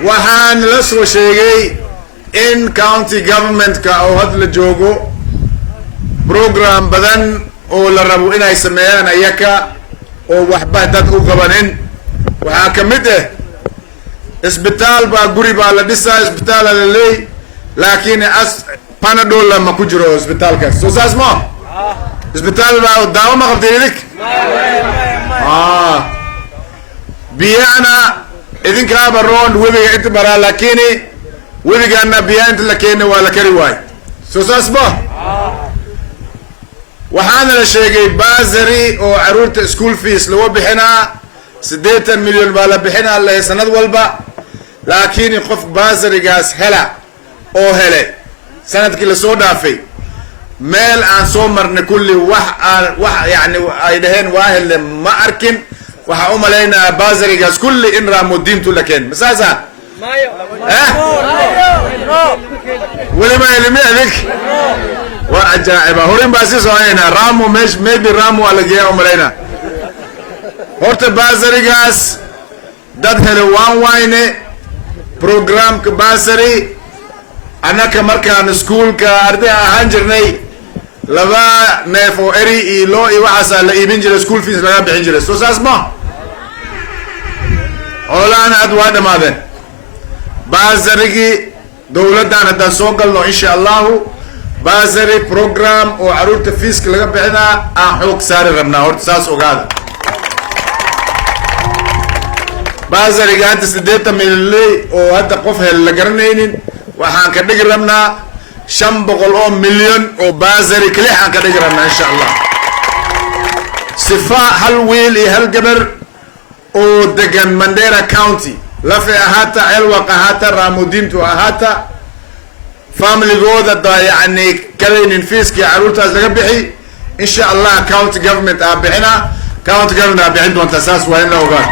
waxaan la soo sheegay in county government-ka oo had la joogo program badan oo la rabo inay sameeyaan ayaka oo waxba dad u qabanin. waxaa ka mid ah isbitaal baa guri baa la dhisaa, isbitaal la leey, laakiin as panadol lama ku jiro isbitaalkaas. soo saas ma isbitaal baa daawo ma qabtay idik biyana idinkaaba roon webiga inta maraa, laakiin webigaana biyaa inta la keena waa la kari waay. soo saas ma waxaana la sheegay basari oo caruurta school fees lagu bixinaa 80 milyan baa la bixinaa la sanad walba, laakiin qof basarigaas hela oo hele sanadkii la soo dhaafay meel aan soo marnay kulli wax yani ay dhaheen waa hele ma arkin. waxa u maleynaa basarigaas kulli in raamudiintu la keen masaasa weli ma ilmi adig waa ajaa'iba horin baa si soconayna raamu meesh maybe raamu alageeya u maleynaa. horta basarigaas dad hele waan wayne programka basari anaka markaan iskuulka arday ahaan jirnay laba neef oo eri iyo loo iyo waxaasaa la iibin jiray, school fees laga bixin jiray. soo saas ma oolaana had waa dhamaadeen. basarigii dowladdan haddaan soo galno insha allahu basari program oo caruurta feeska laga bixinaa aan xoog saari rabnaa. horta saas ogaada. basariga hadda 80 milyan oo hadda qof hel la garanaynin waxaan ka dhigi rabnaa 500 milyan oo basari kali aan ka dhigi rabnaa insha allah. sifa hal wiil iyo hal gabar oo degan Mandera County lafi ahata elwaq ahata raamudintu ahata familygooda da yani kalaynin feeski caruurtaas laga bixi insha allah county government bixina, county government bixin doonta. saas waa in la ogaado.